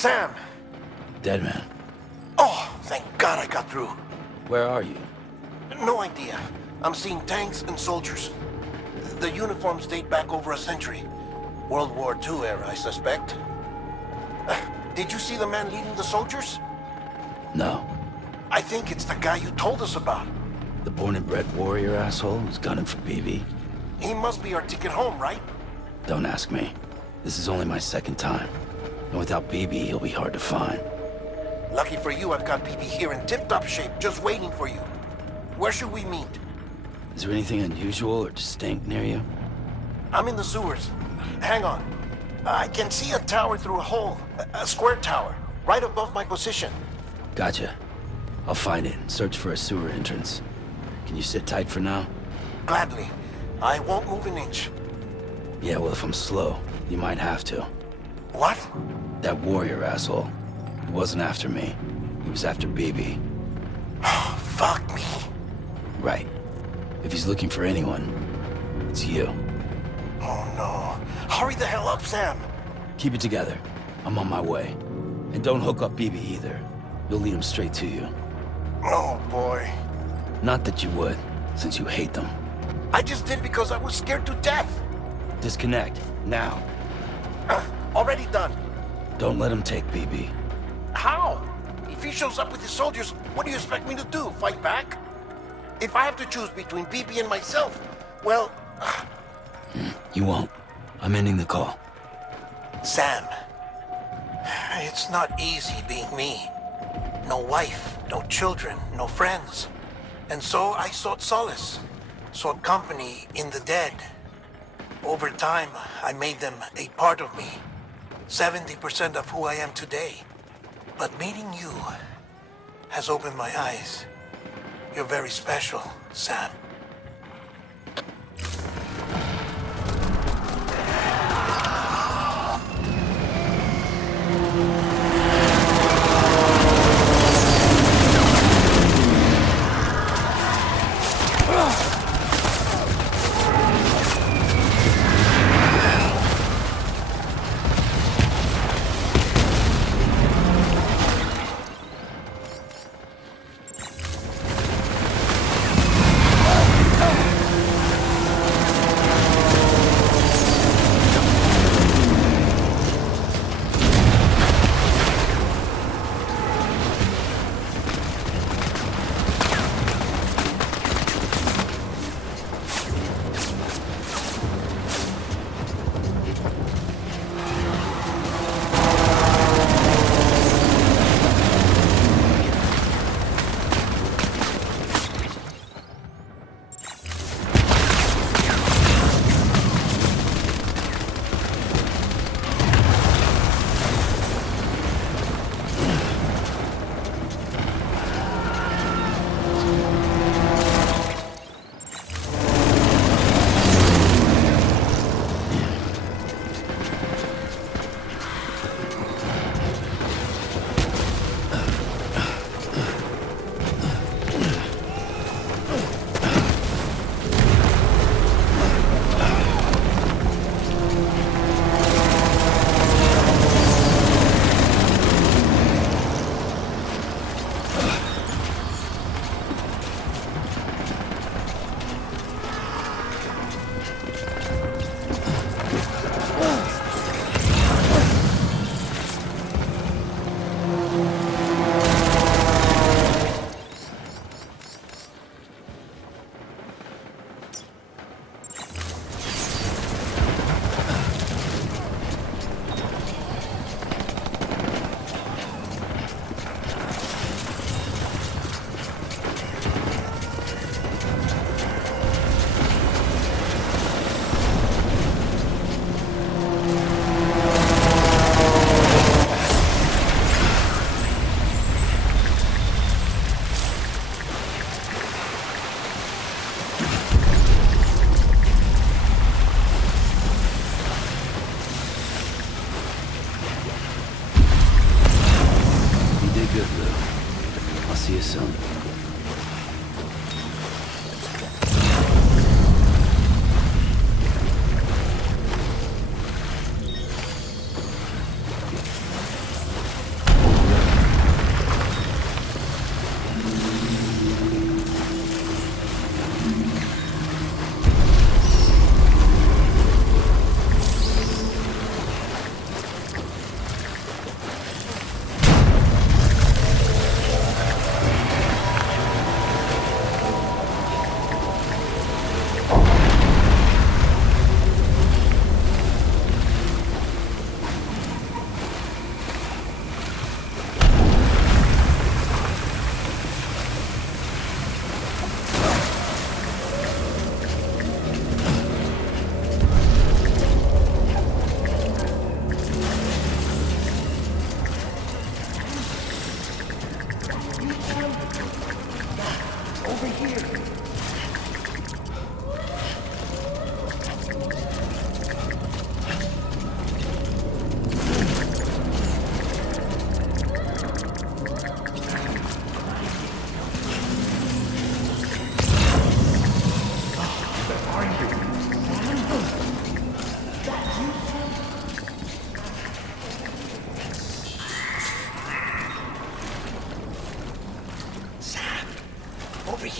Sam! Dead man. Oh, thank God I got through. Where are you? No idea. I'm seeing tanks and soldiers. The uniforms date back over a century. World War II era, I suspect. Did you see the man leading the soldiers? No. I think it's the guy you told us about. The born and bred warrior asshole who's gunning for BB? He must be our ticket home, right? Don't ask me. This is only my second time. And without BB, he'll be hard to find. Lucky for you, I've got BB here in tip-top shape, just waiting for you. Where should we meet? Is there anything unusual or distinct near you? I'm in the sewers. Hang on. I can see a tower through a hole. A square tower, right above my position. Gotcha. I'll find it and search for a sewer entrance. Can you sit tight for now? Gladly. I won't move an inch. Yeah, well, if I'm slow, you might have to. What? That warrior asshole. He wasn't after me. He was after BB. Fuck me. Right. If he's looking for anyone, it's you. Oh no. Hurry the hell up, Sam. Keep it together. I'm on my way. And don't hook up BB either. You'll lead him straight to you. Oh boy. Not that you would, since you hate them. I just did because I was scared to death. Disconnect, now. Already done. Don't let him take BB. How? If he shows up with his soldiers, what do you expect me to do? Fight back? If I have to choose between BB and myself, well... You won't. I'm ending the call. Sam, it's not easy being me. No wife, no children, no friends. And so I sought solace, sought company in the dead. Over time, I made them a part of me. 70% of who I am today. But meeting you has opened my eyes. You're very special, Sam.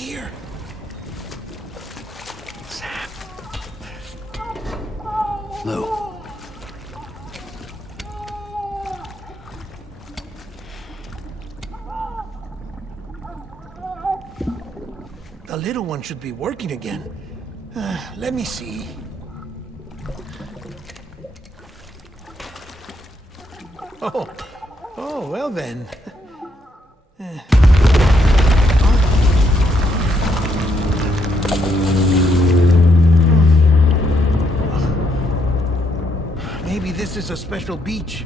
here. Sam. Lou. The little one should be working again. Let me see. Oh. Oh, well then. Maybe this is a special beach.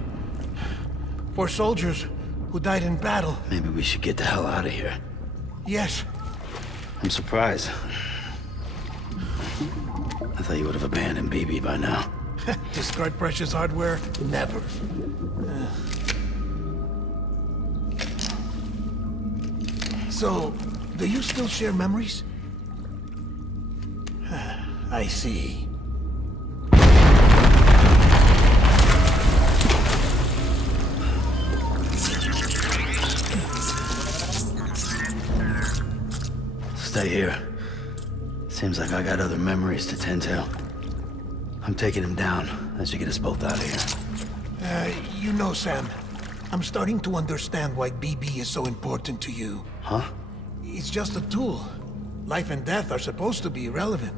For soldiers who died in battle. Maybe we should get the hell out of here. Yes. I'm surprised. I thought you would have abandoned BB by now. Discard precious hardware? Never. So, do you still share memories? I see. Stay here. Seems like I got other memories to tend to. I'm taking him down. That should get us both out of here. You know, Sam, I'm starting to understand why BB is so important to you. Huh? It's just a tool. Life and death are supposed to be irrelevant.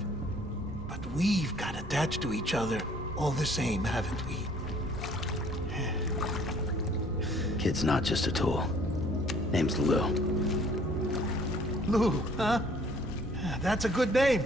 But we've got attached to each other all the same, haven't we? Kid's not just a tool. Name's Lou. Lou, huh? That's a good name.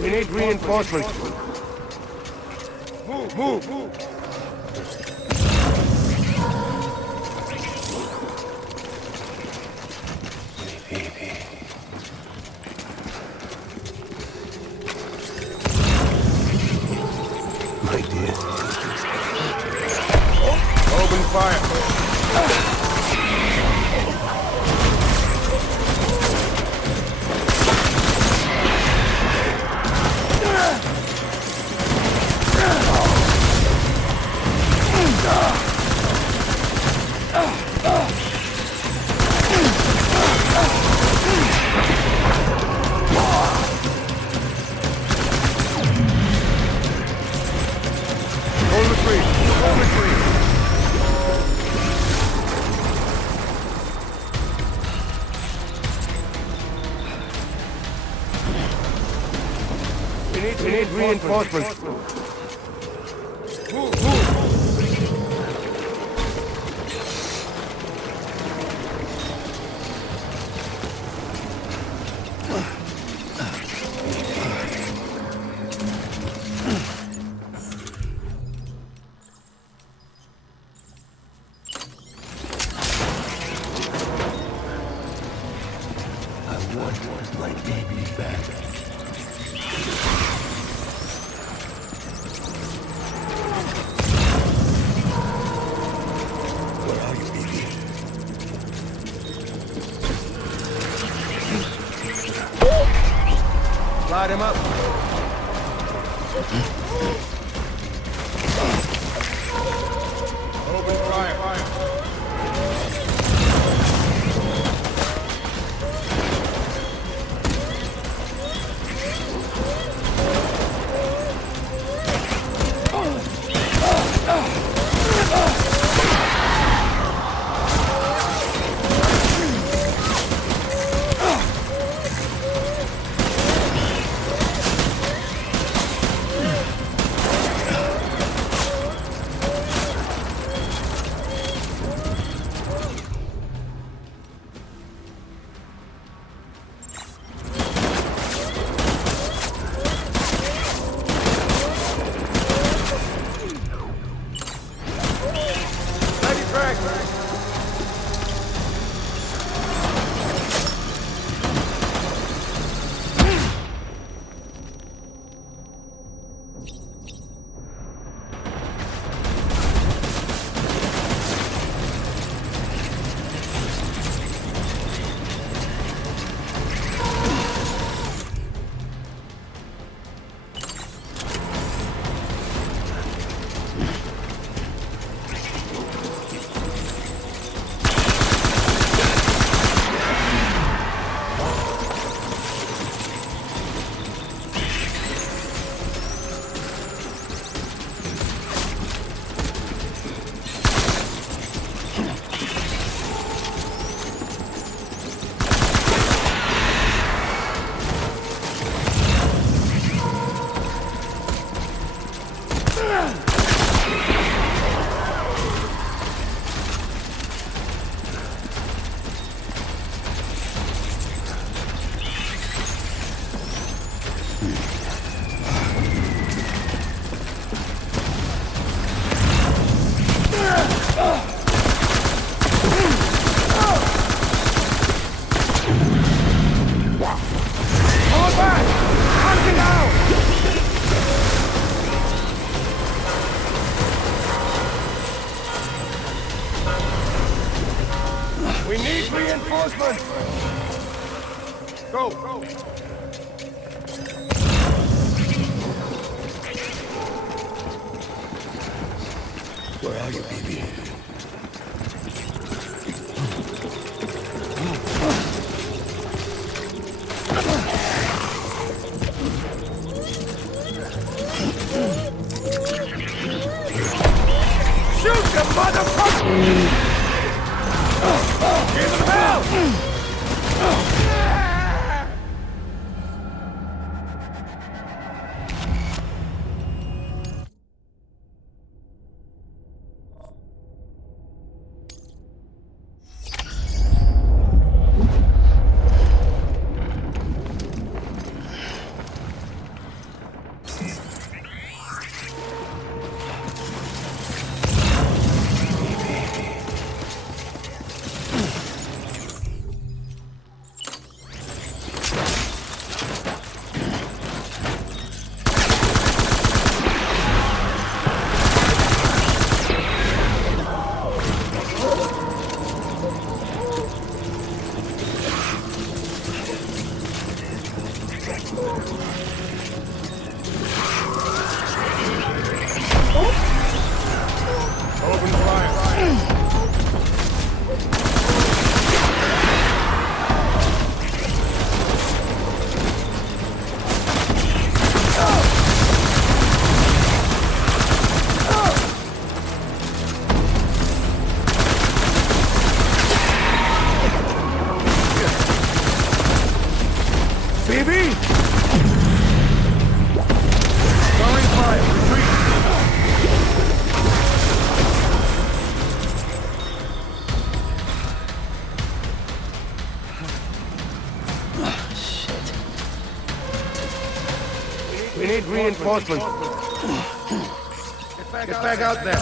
We need reinforcements. Move. Right there. Open fire. We need reinforcements. Light him up. Open fire. We need reinforcements! Go! Where are you, baby? Shoot the motherfucker! Give him hell! need reinforcements. Get back out there.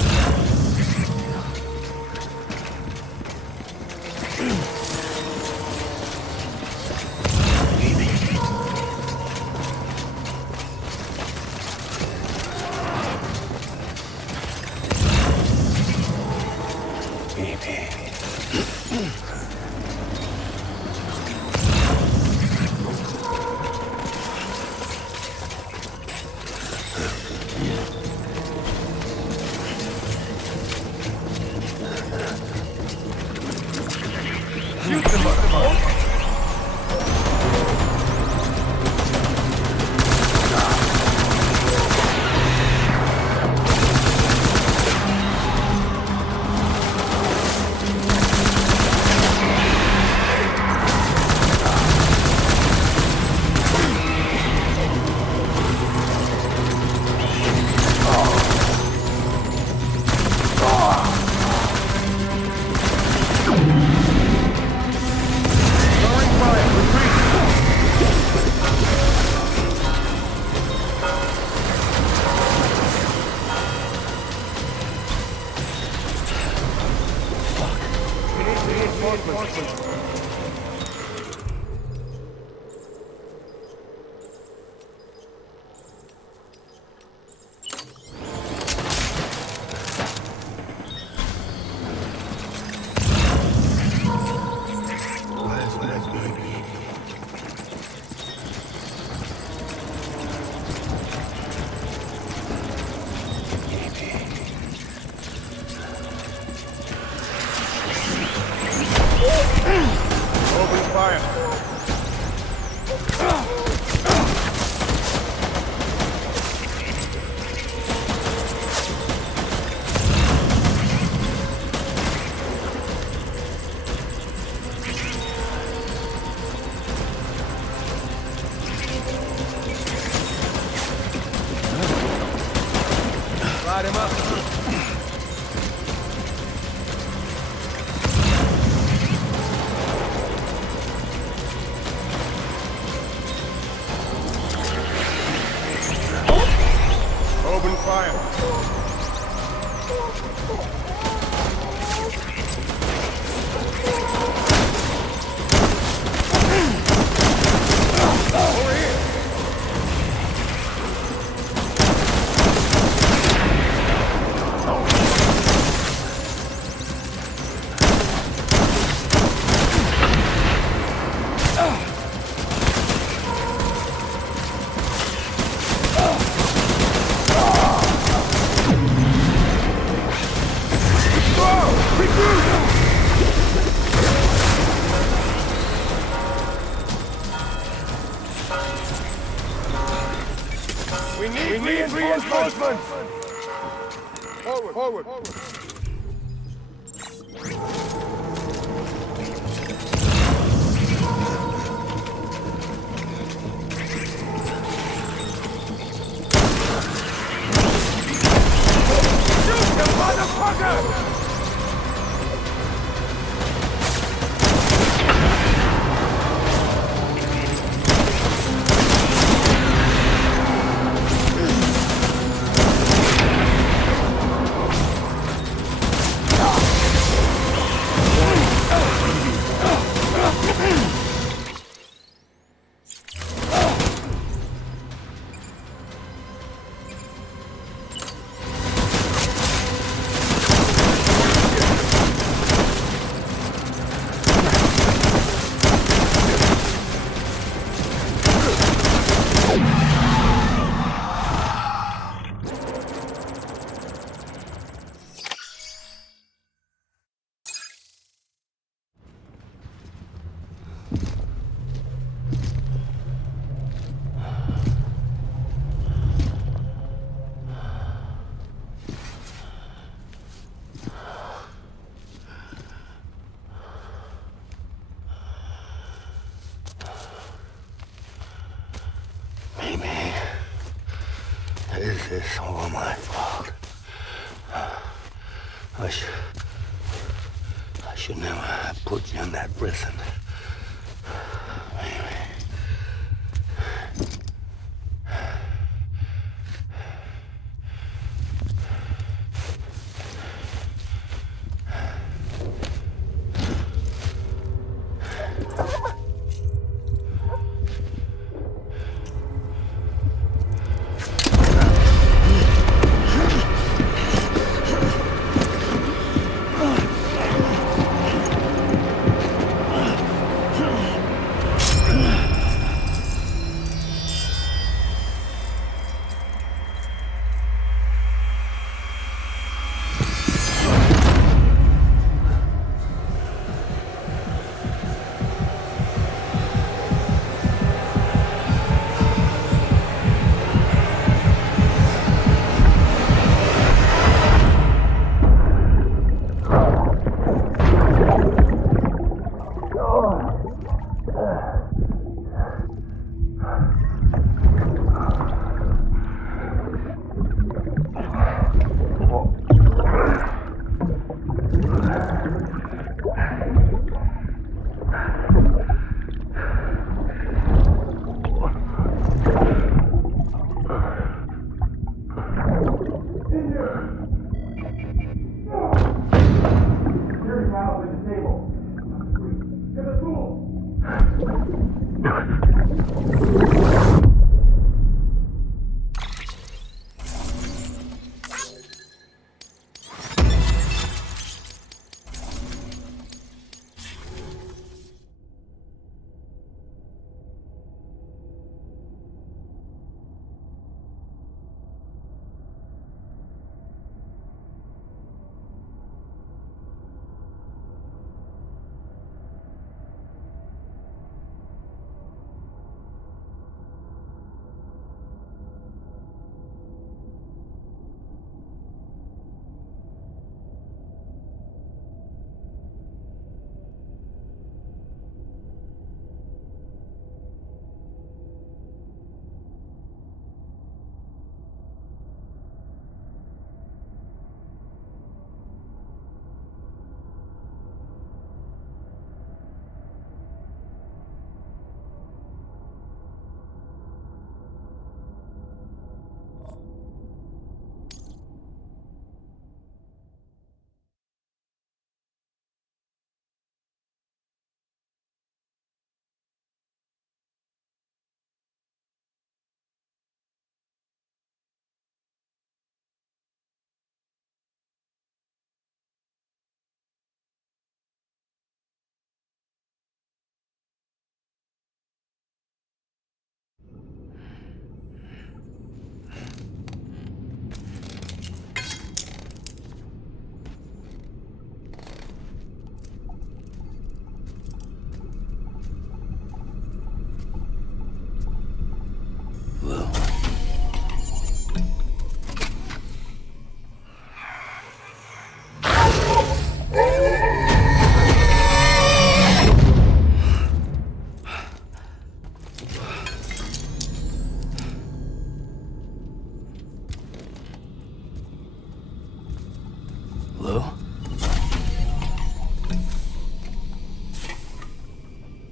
Light him up. Open fire. Over here. We need reinforcements! Forward! Shoot the motherfucker! Is this all my fault? I should never have put you in that prison. Maybe.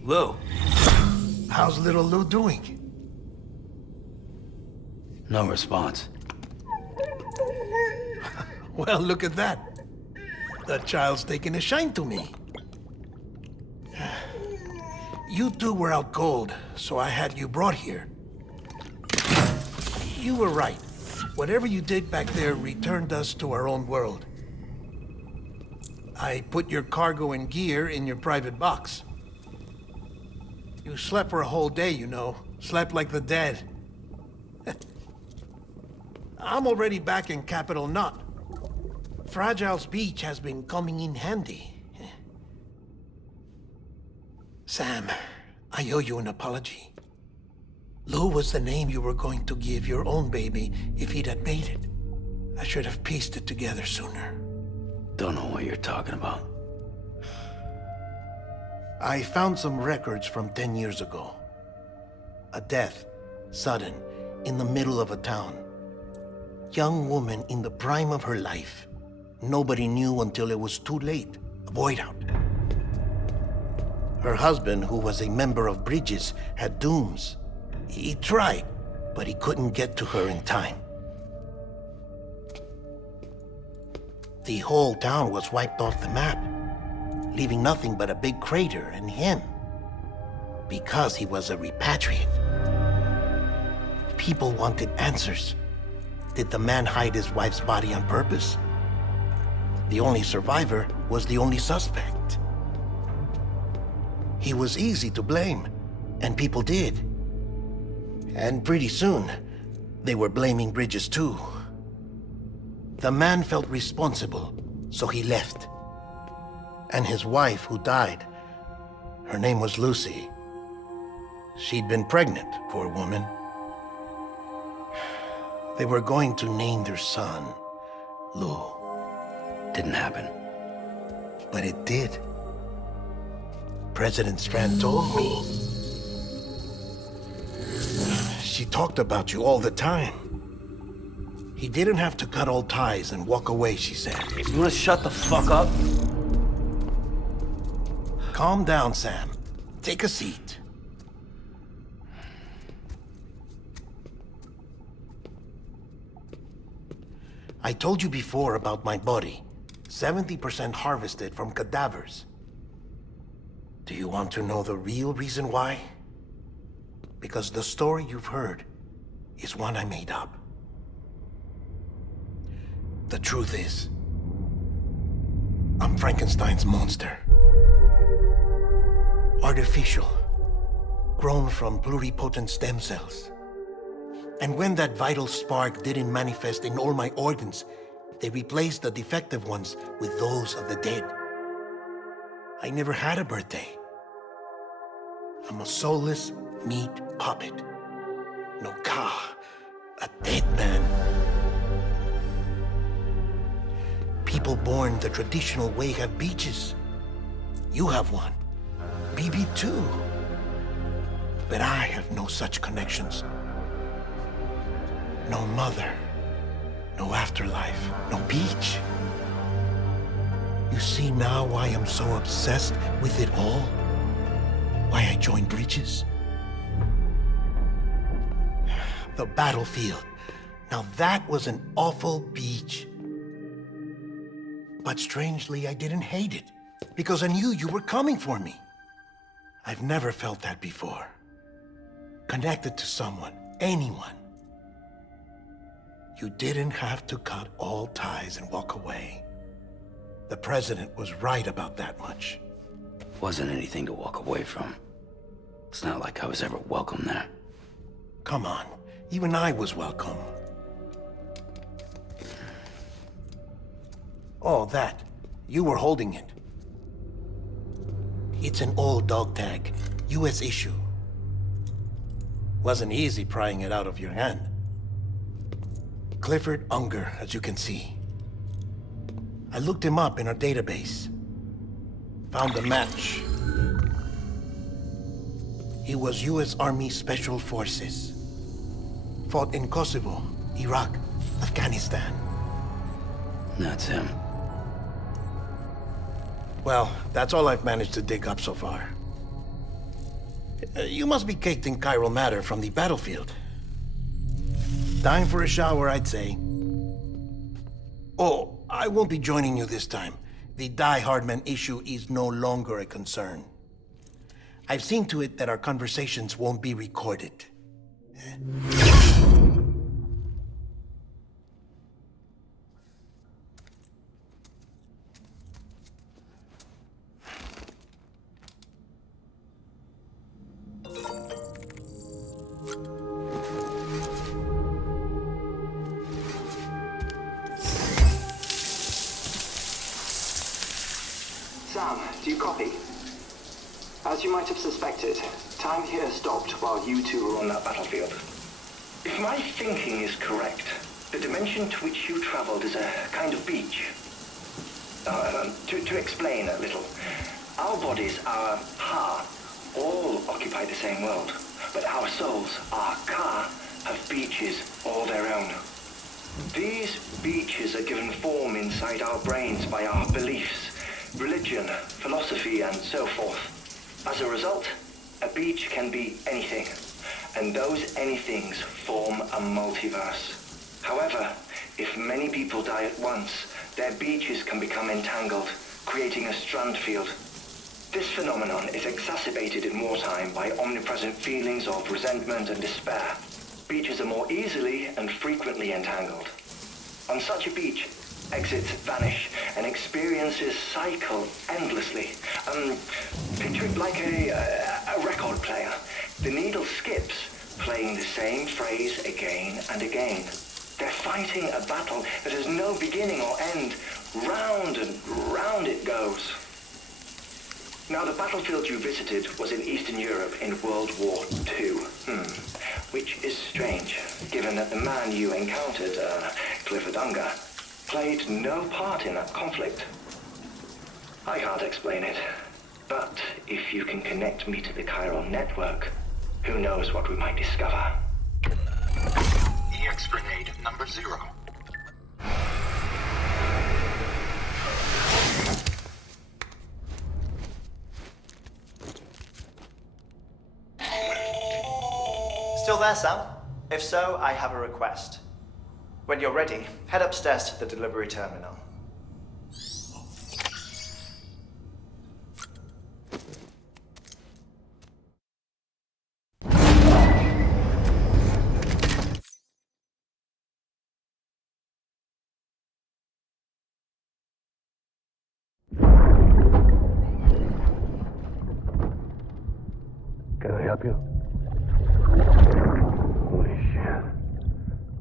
Lou. How's little Lou doing? No response. Well, look at that. The child's taking a shine to me. You two were out cold, so I had you brought here. You were right. Whatever you did back there returned us to our own world. I put your cargo and gear in your private box. You slept for a whole day, you know. Slept like the dead. I'm already back in Capital Knot. Fragile's beach has been coming in handy. Sam, I owe you an apology. Lou was the name you were going to give your own baby if he'd had made it. I should have pieced it together sooner. Don't know what you're talking about. I found some records from 10 years ago. A death, sudden, in the middle of a town. Young woman in the prime of her life. Nobody knew until it was too late. A void out. Her husband, who was a member of Bridges, had dooms. He tried, but he couldn't get to her in time. The whole town was wiped off the map, leaving nothing but a big crater and him. Because he was a repatriate. People wanted answers. Did the man hide his wife's body on purpose? The only survivor was the only suspect. He was easy to blame, and people did. And pretty soon, they were blaming Bridges too. The man felt responsible, so he left. And his wife, who died, her name was Lucy. She'd been pregnant, poor woman. They were going to name their son Lou. Didn't happen. But it did. President Strand told me. She talked about you all the time. He didn't have to cut all ties and walk away, she said. You wanna shut the fuck up? Calm down, Sam. Take a seat. I told you before about my body. 70% harvested from cadavers. Do you want to know the real reason why? Because the story you've heard is one I made up. The truth is, I'm Frankenstein's monster. Artificial, grown from pluripotent stem cells. And when that vital spark didn't manifest in all my organs, they replaced the defective ones with those of the dead. I never had a birthday. I'm a soulless meat puppet. No ka, a dead man. People born the traditional way have beaches. You have one. BB too. But I have no such connections. No mother, no afterlife, no beach. You see now why I'm so obsessed with it all? Why I joined Bridges? The battlefield. Now that was an awful beach. But strangely, I didn't hate it, because I knew you were coming for me. I've never felt that before. Connected to someone, anyone. You didn't have to cut all ties and walk away. The president was right about that much. Wasn't anything to walk away from. It's not like I was ever welcome there. Come on, even I was welcome. Oh, that. You were holding it. It's an old dog tag, US issue. Wasn't easy prying it out of your hand. Clifford Unger, as you can see. I looked him up in our database. Found a match. He was US Army Special Forces. Fought in Kosovo, Iraq, Afghanistan. That's him. Well, that's all I've managed to dig up so far. You must be caked in chiral matter from the battlefield. Time for a shower, I'd say. Oh, I won't be joining you this time. The Die Hardman issue is no longer a concern. I've seen to it that our conversations won't be recorded. Sam, do you copy? As you might have suspected, time here stopped while you two were on that battlefield. If my thinking is correct, the dimension to which you traveled is a kind of beach. To explain a little, our bodies, our ha, all occupy the same world, but our souls, our ka, have beaches all their own. These beaches are given form inside our brains by our beliefs, religion, philosophy, and so forth. As a result, a beach can be anything, and those anythings form a multiverse. However, if many people die at once, their beaches can become entangled, creating a strand field. This phenomenon is exacerbated in wartime by omnipresent feelings of resentment and despair. Beaches are more easily and frequently entangled. On such a beach, exits vanish and experiences cycle endlessly. Picture it like a record player. The needle skips, playing the same phrase again and again. They're fighting a battle that has no beginning or end. Round and round it goes. Now, the battlefield you visited was in Eastern Europe in World War II. Which is strange, given that the man you encountered, Clifford, played no part in that conflict. I can't explain it, but if you can connect me to the chiral network, who knows what we might discover. EX grenade number 0. Still there, Sam? If so, I have a request. When you're ready, head upstairs to the delivery terminal. Can I help you? Holy shit.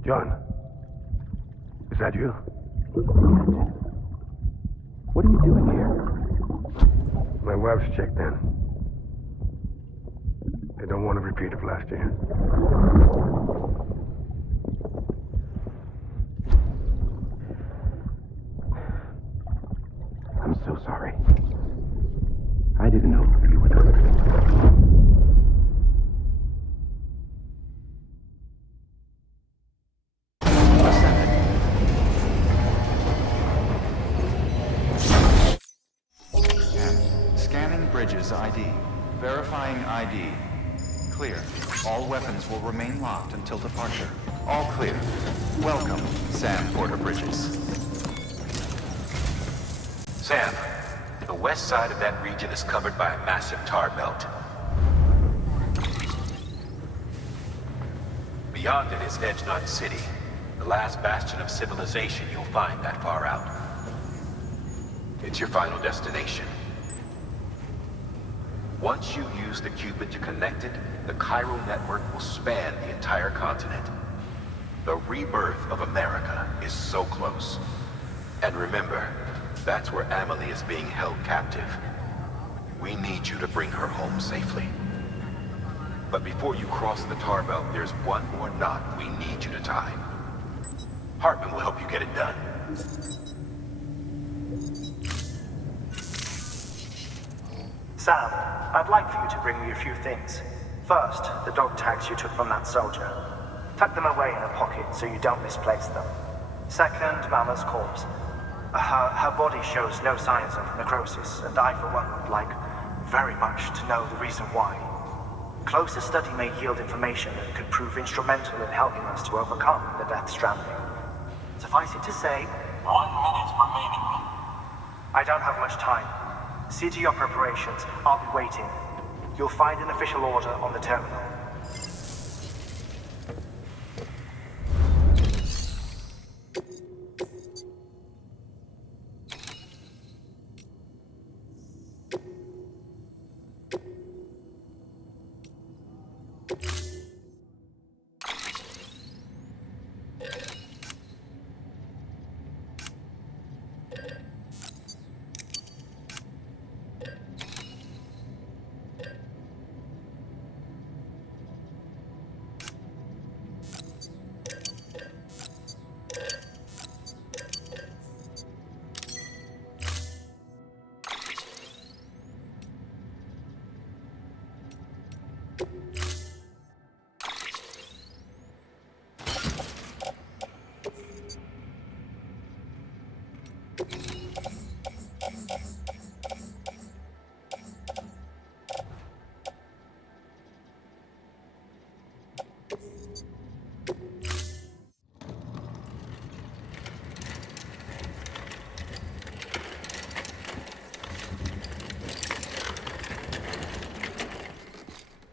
John, is that you? What are you doing here? My wife's checked in. They don't want a repeat of last year. I'm so sorry. I didn't know you were there. Scanning Bridges ID. Verifying ID. Clear. All weapons will remain locked until departure. All clear. Welcome, Sam Porter Bridges. Sam, the west side of that region is covered by a massive tar belt. Beyond it is Edgenut City, the last bastion of civilization you'll find that far out. It's your final destination. Once you use the Cupid to connect it, the chiral network will span the entire continent. The rebirth of America is so close. And remember, that's where Amelie is being held captive. We need you to bring her home safely. But before you cross the tar belt, there's one more knot we need you to tie. Hartman will help you get it done. Sam, I'd like for you to bring me a few things. First, the dog tags you took from that soldier. Tuck them away in a pocket so you don't misplace them. Second, Mama's corpse. Her body shows no signs of necrosis, and I, for one, would like very much to know the reason why. Closer study may yield information that could prove instrumental in helping us to overcome the Death Stranding. Suffice it to say, 1 minute remaining. I don't have much time. See to your preparations. I'll be waiting. You'll find an official order on the terminal.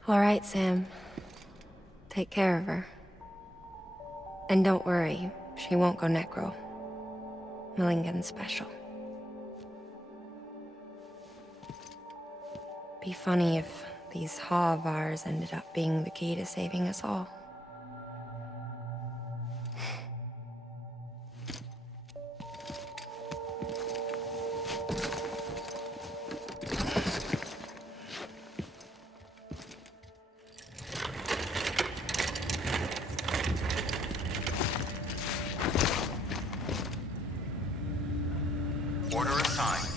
All right, Sam. Take care of her. And don't worry, she won't go necro. Milligan's special. Be funny if these Ha of ours ended up being the key to saving us all. Order assigned.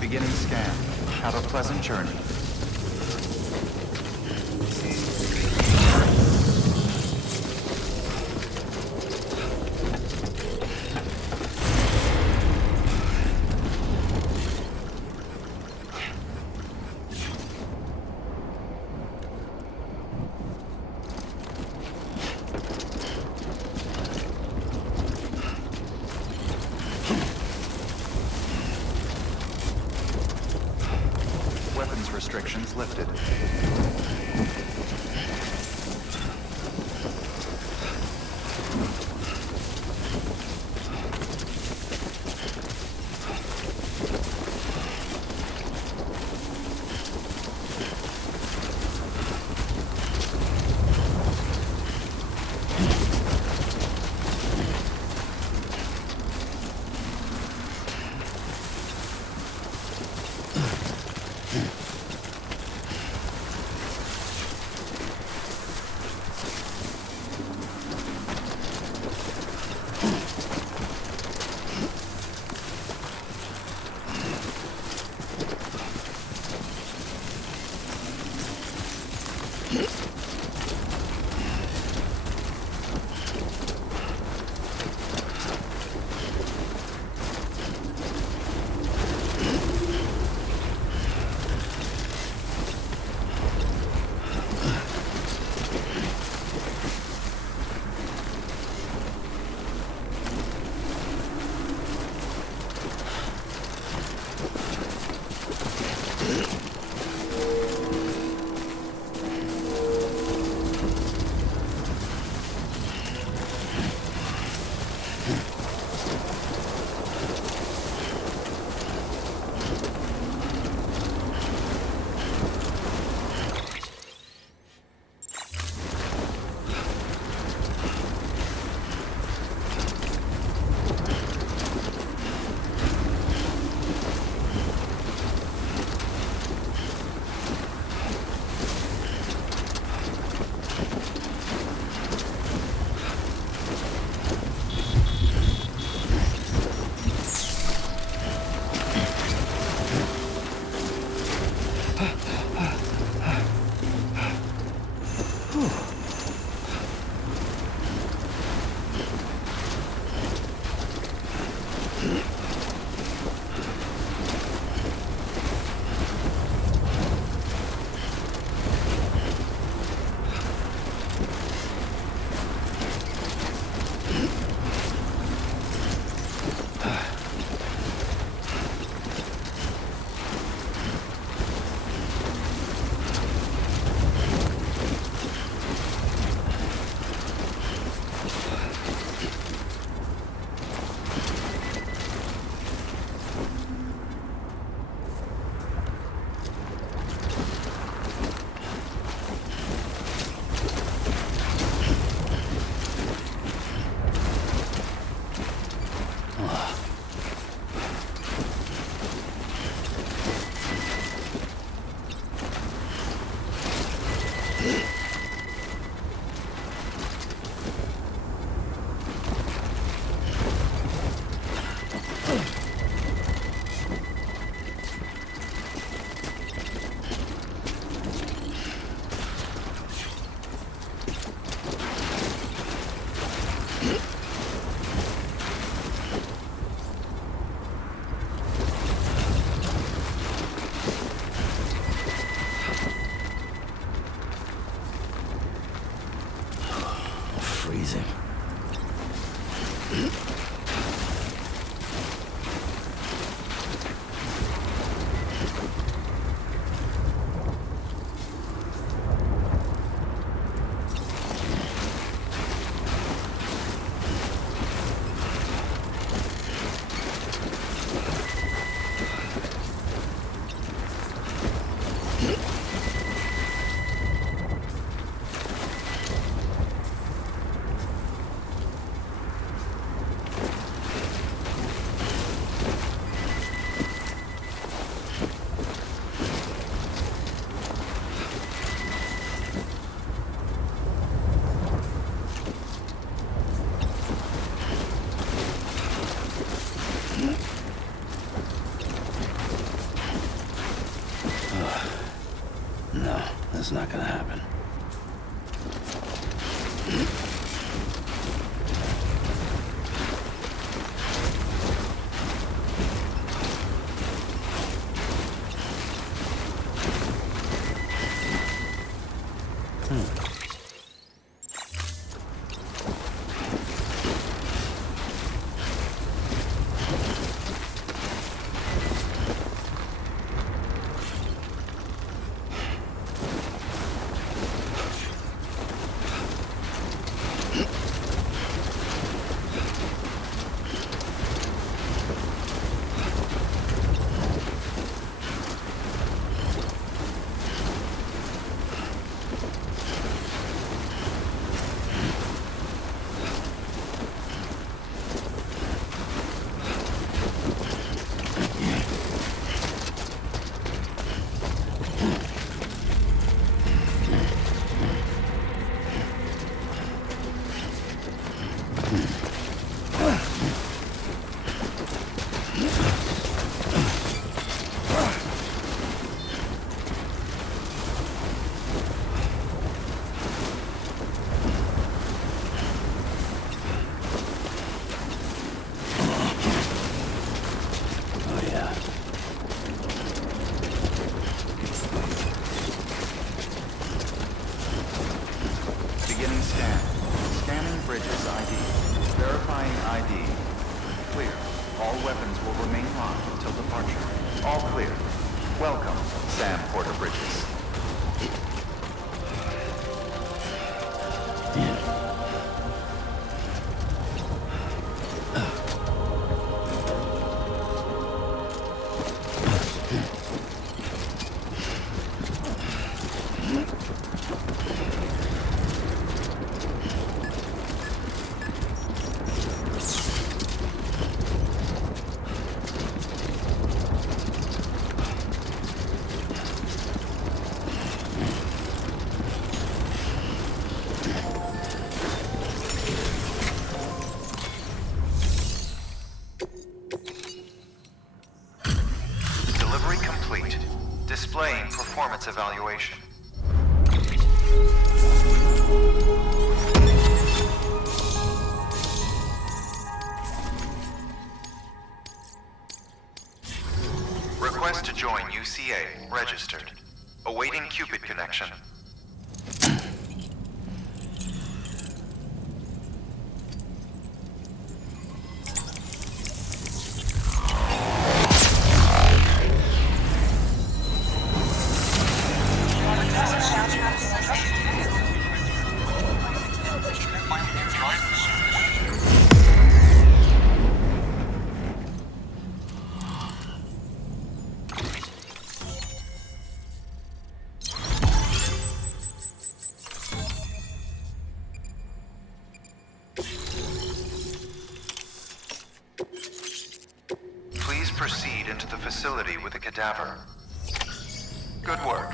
Beginning scan. Have a pleasant journey. Restrictions lifted. Freezing. No, that's not gonna happen. Displaying performance evaluation. registered. Awaiting Cupid connection. Proceed into the facility with the cadaver. Good work.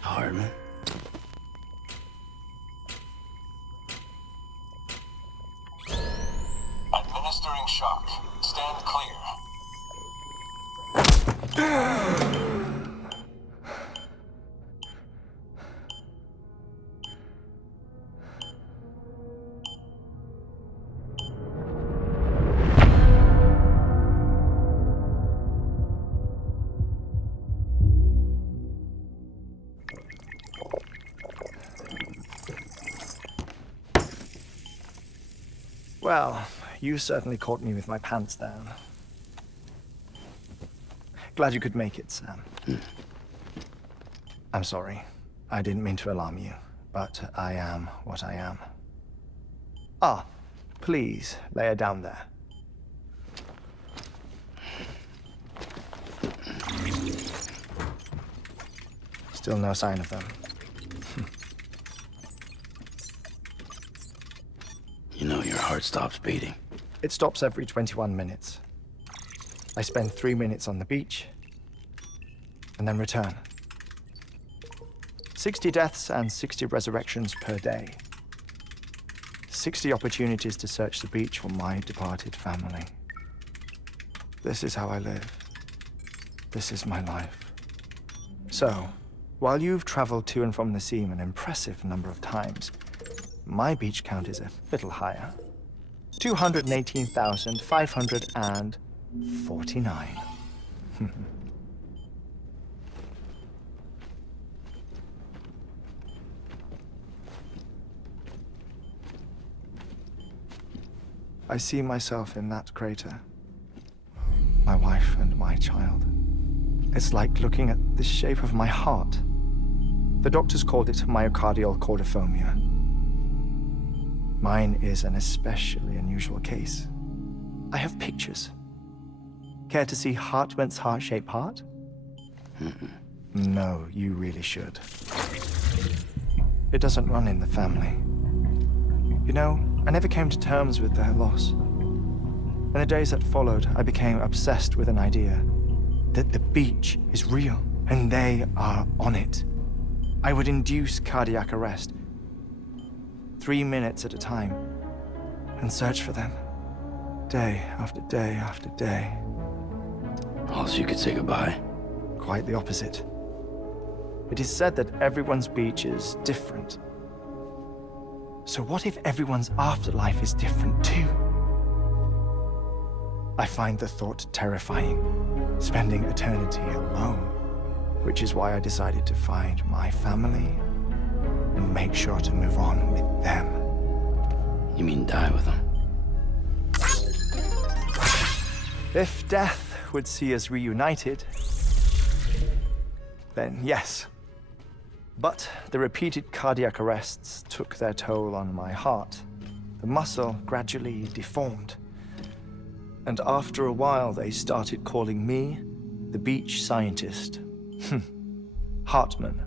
Hardman. Administering shock. Stand clear. Well, you certainly caught me with my pants down. Glad you could make it, Sam. I'm sorry. I didn't mean to alarm you, but I am what I am. Ah, please, lay her down there. Still no sign of them. You know your heart stops beating. It stops every 21 minutes. I spend 3 minutes on the beach, and then return. 60 deaths and 60 resurrections per day. 60 opportunities to search the beach for my departed family. This is how I live. This is my life. So, while you've traveled to and from the seam an impressive number of times, my beach count is a little higher. 218,549. I see myself in that crater. My wife and my child. It's like looking at the shape of my heart. The doctors called it myocardial cordiformia. Mine is an especially unusual case. I have pictures. Care to see Hartmann's heart-shaped heart? No, you really should. It doesn't run in the family. You know, I never came to terms with their loss. In the days that followed, I became obsessed with an idea that the beach is real and they are on it. I would induce cardiac arrest, 3 minutes at a time, and search for them, day after day after day. Also, you could say goodbye. Quite the opposite. It is said that everyone's beach is different. So what if everyone's afterlife is different too? I find the thought terrifying, spending eternity alone, which is why I decided to find my family and make sure to move on with them. You mean die with them? If death would see us reunited, then yes. But the repeated cardiac arrests took their toll on my heart. The muscle gradually deformed. And after a while, they started calling me the beach scientist. Hartman.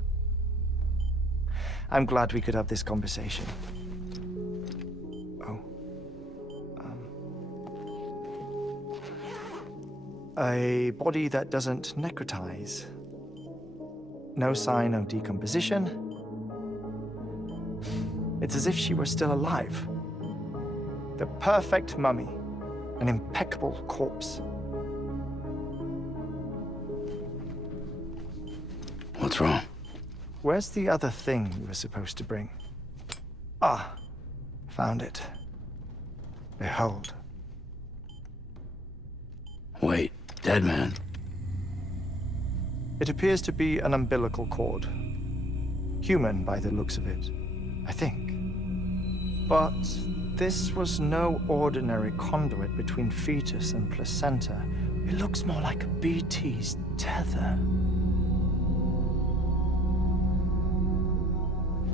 I'm glad we could have this conversation. A body that doesn't necrotize. No sign of decomposition. It's as if she were still alive. The perfect mummy. An impeccable corpse. What's wrong? Where's the other thing you were supposed to bring? Ah, found it. Behold. Wait, dead man. It appears to be an umbilical cord. Human by the looks of it, I think. But this was no ordinary conduit between fetus and placenta. It looks more like a BT's tether.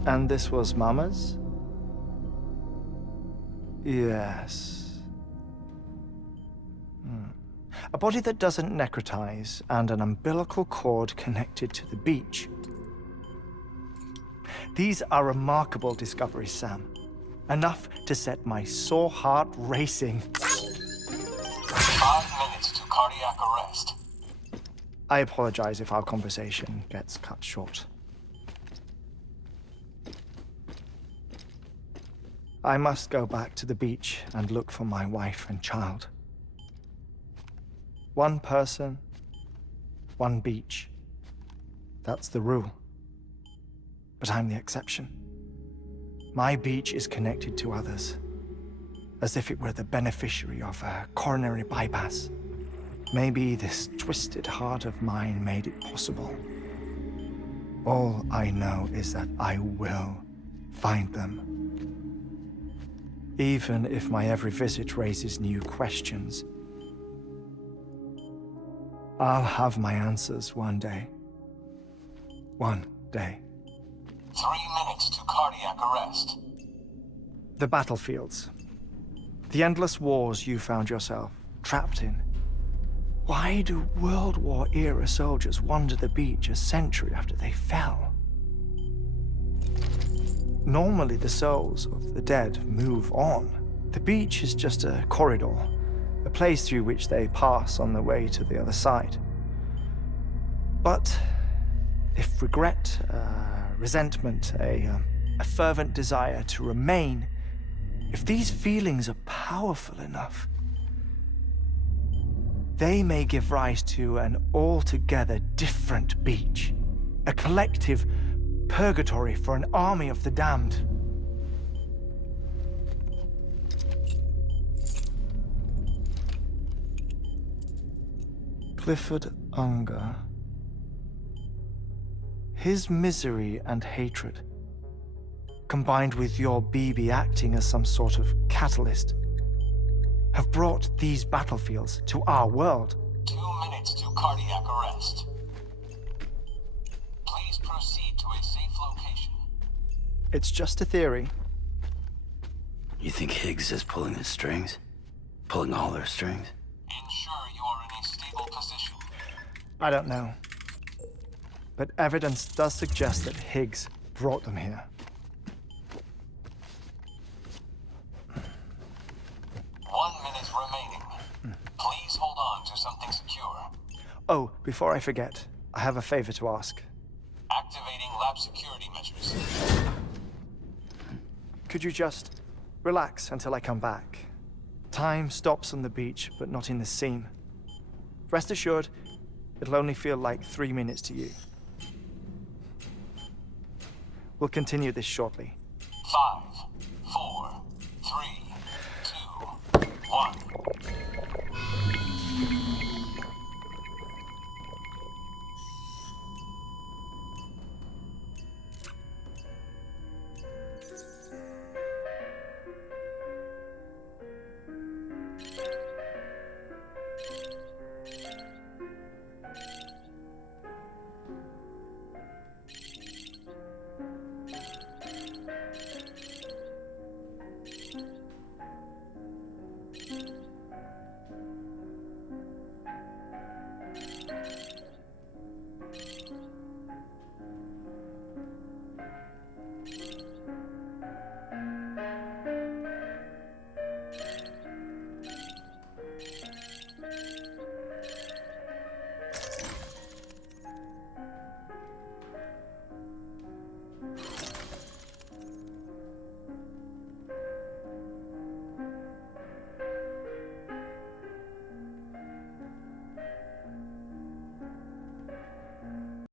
And this was Mama's? Yes. A body that doesn't necrotize and an umbilical cord connected to the beach. These are remarkable discoveries, Sam. Enough to set my sore heart racing. 5 minutes to cardiac arrest. I apologize if our conversation gets cut short. I must go back to the beach and look for my wife and child. One person, one beach. That's the rule. But I'm the exception. My beach is connected to others, as if it were the beneficiary of a coronary bypass. Maybe this twisted heart of mine made it possible. All I know is that I will find them. Even if my every visit raises new questions, I'll have my answers one day. One day. 3 minutes to cardiac arrest. The battlefields. The endless wars you found yourself trapped in. Why do World War era soldiers wander the beach a century after they fell? Normally the souls of the dead move on. The beach is just a corridor, a place through which they pass on the way to the other side. But if regret, resentment, a fervent desire to remain, if these feelings are powerful enough, they may give rise to an altogether different beach, a collective purgatory for an army of the damned. Clifford Unger. His misery and hatred, combined with your BB acting as some sort of catalyst, have brought these battlefields to our world. 2 minutes to cardiac arrest. Please proceed to a safe location. It's just a theory. You think Higgs is pulling the strings? Pulling all their strings? Ensure you are in a stable position. I don't know. But evidence does suggest that Higgs brought them here. 1 minute remaining. Please hold on to something secure. Oh, before I forget, I have a favor to ask. Activating lab security measures. Could you just relax until I come back? Time stops on the beach, but not in the scene. Rest assured, it'll only feel like 3 minutes to you. We'll continue this shortly. 5,